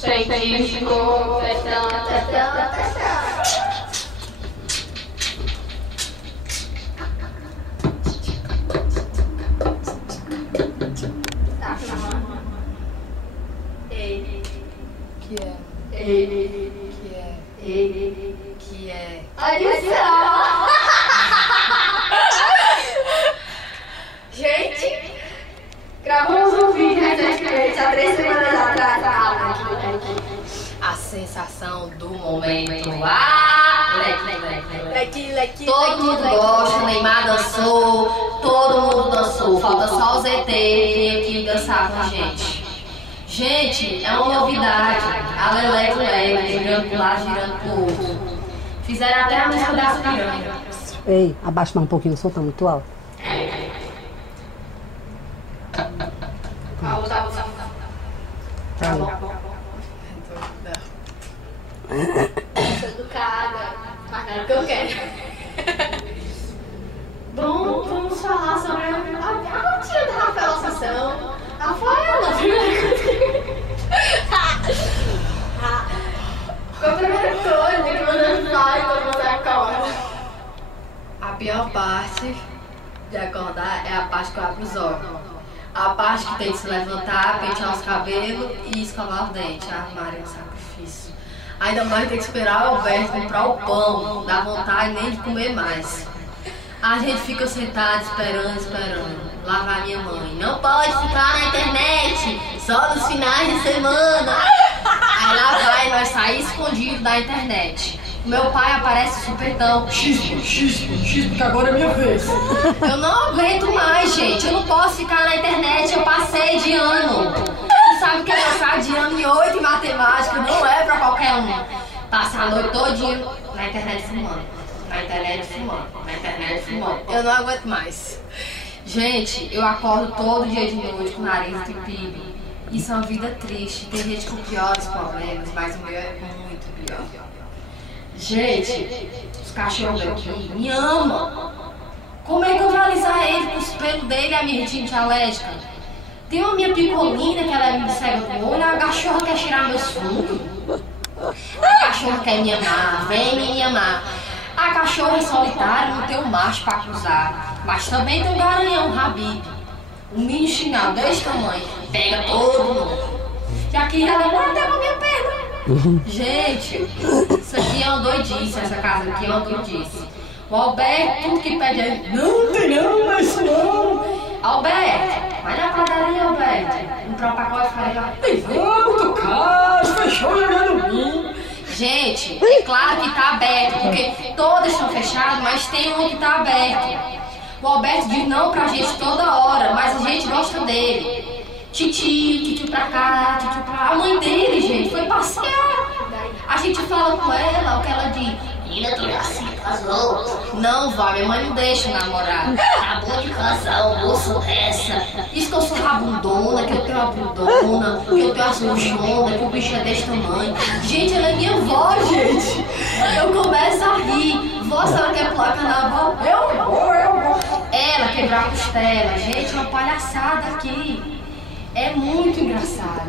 Científico, testão. Tá filmando? Ei. Que é? Ei. Que é? Ei. Que é? Adição! Gente, gravamos um vídeo recentemente, há 3 semanas atrás. A sensação do momento. Leque. Todo mundo gosta, Neymar dançou, todo mundo dançou. Falta só o ZT vir aqui dançar com a gente. Gente, é uma novidade. A Leleco leve, girando pro lado, girando pro outro. Fizeram até a música das piranhas. Ei, abaixa mais um pouquinho, o som tá muito alto. Tá bom. Sou educada, mas não é o que eu quero. Bom, vamos falar sobre a rotina da Rafaela Assunção. Rafaela, primeira coisa. Qual a primeira coisa que você faz quando você acorda? A pior parte de acordar é a parte que eu abro os olhos. A parte que tem que se levantar, pentear os cabelos e escovar os dentes. Ah, Maria, é um sacrifício. Ainda mais tem que esperar o Alberto comprar o pão, dá vontade nem de comer mais. A gente fica sentado esperando. Lá vai minha mãe. Não pode ficar na internet, só nos finais de semana. Aí lá vai nós sair escondido da internet. Meu pai aparece supetão. Xismo, que agora é minha vez. Eu não aguento mais, gente. Eu não posso ficar na internet, eu passei de ano. Tu sabe que é passar de ano em 8 em matemática não é pra qualquer um. Passar a noite todinha na internet fumando. Na internet fumando. Eu não aguento mais. Gente, eu acordo todo dia de noite com o nariz entupido. Isso é uma vida triste. Tem gente com piores problemas, mas o meu é muito pior. Gente, os cachorros aqui me amam. Como é que eu vou alisar ele com os pelos dele e a minha retinite alérgica? Tem uma minha picolina que ela me cega com o olho, a cachorra quer tirar meus fundos. A cachorra quer me amar, vem me amar. A cachorra é solitária, não tem um macho pra cruzar. Mas também tem um garanhão, Habib. Um mini chinelo desse tamanho, pega todo mundo. E aqui ela mora até com a minha perna. Gente, isso aqui é uma doidice, essa casa aqui é uma doidice. O Alberto, tudo que pede é, não tem não, isso não. Alberto, vai na padaria, Alberto. Comprar um pacote de farinha. Tem muito caro, fechou jogando mim. Gente, é claro que tá aberto, porque todas estão fechadas, mas tem um que tá aberto. O Alberto diz não pra gente toda hora, mas a gente gosta dele. Titio pra cá, titio pra lá. A mãe dele, gente, foi passear. A gente fala com ela, o que ela diz. Menina, tu já se casou? Não, vó, minha mãe não deixa namorar. Acabou de casar, o moço dessa. Diz que eu sou rabundona, que eu tenho a bundona, que eu tenho as luxonas, que o bicho é desse tamanho. Gente, ela é minha avó, gente. Eu começo a rir. Vó, se ela quer pular carnaval, eu vou. Ela quebrar a costela. Gente, uma palhaçada aqui. É muito engraçado.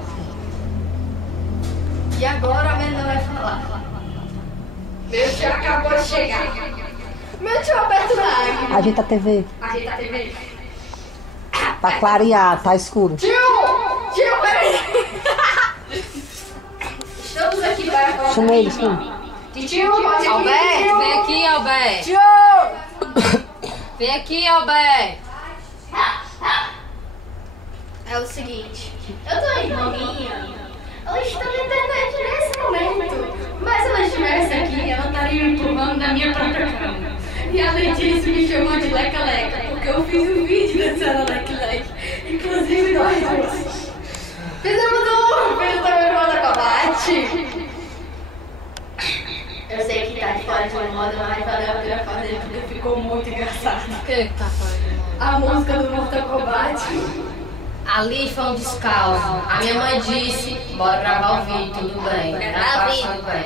E agora a Amanda vai falar. Meu tio acabou de chegar. Meu tio Alberto Nagli. Ajeita a TV. Ajeita a TV. Tá clareado, tá escuro. Tio, peraí. Estamos aqui para falar. Chama ele, chama. Tio, pode vir. Alberto, vem aqui, Alberto. Tio. Vem aqui, Alberto. É o seguinte, eu tenho uma irmã minha, ela está na internet nesse momento, mas se ela estivesse aqui, ela estaria me empurrando na minha própria cama. E a Letícia me chamou de leca-leca, porque eu fiz um vídeo dançando leque-leque, inclusive nós dois. Fizemos também no combate. Eu sei que tá de fora de moda, mas valeu a pena fazer porque ficou muito engraçado. O que tá fazendo? A música do Mortal Kombat. Ali foi um descalço. A minha mãe disse, bora gravar o vídeo, tudo bem. Gravar o vídeo. Tudo bem.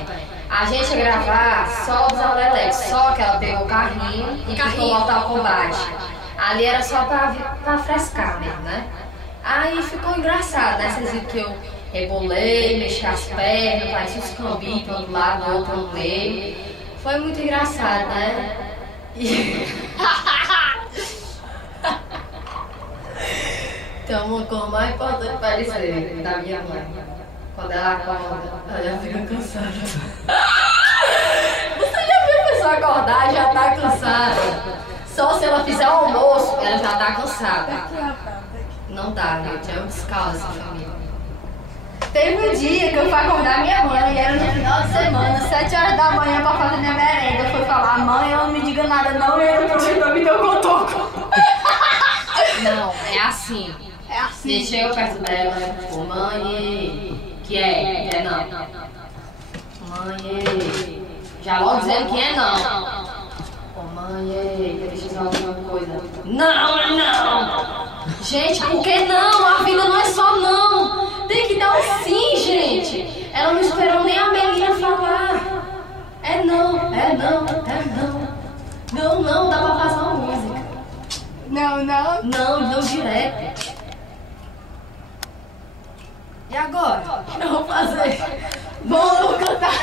A gente ia gravar só os Alelex, só que ela pegou o carrinho e ficou Mortal Kombat. Ali era só pra frescar mesmo, né? Aí ficou engraçado, né? Vocês viram que Rebolei, mexi as pernas, parecia uns cambinhos, um do lado, do outro no meio. Foi muito engraçado, né? Então, uma coisa mais importante para dizer da minha mãe. Quando ela acorda, ela já fica cansada. Você já viu a pessoa acordar e já tá cansada? Só se ela fizer o almoço, ela já tá cansada. Não dá, gente. É um descaso essa família. Teve um dia que eu fui acordar minha mãe, era no final de semana, 7 horas da manhã pra fazer minha merenda. Eu fui falar, mãe, ela não me diga nada não, eu não me deu cotoco. Não, é assim. É assim. Você chega perto dela, tipo, mãe, que é? É não. Mãe, já logo dizendo que é não. Ô mãe, deixa eu falar alguma coisa. Não, não! Gente, por que não? A vida não é só não. Tem que dar um sim, gente. Ela não esperou nem a Melina falar. É não, é não, é não. Não, não, dá pra fazer uma música. Não, não. Não direto. E agora? Eu vou fazer. Vou cantar.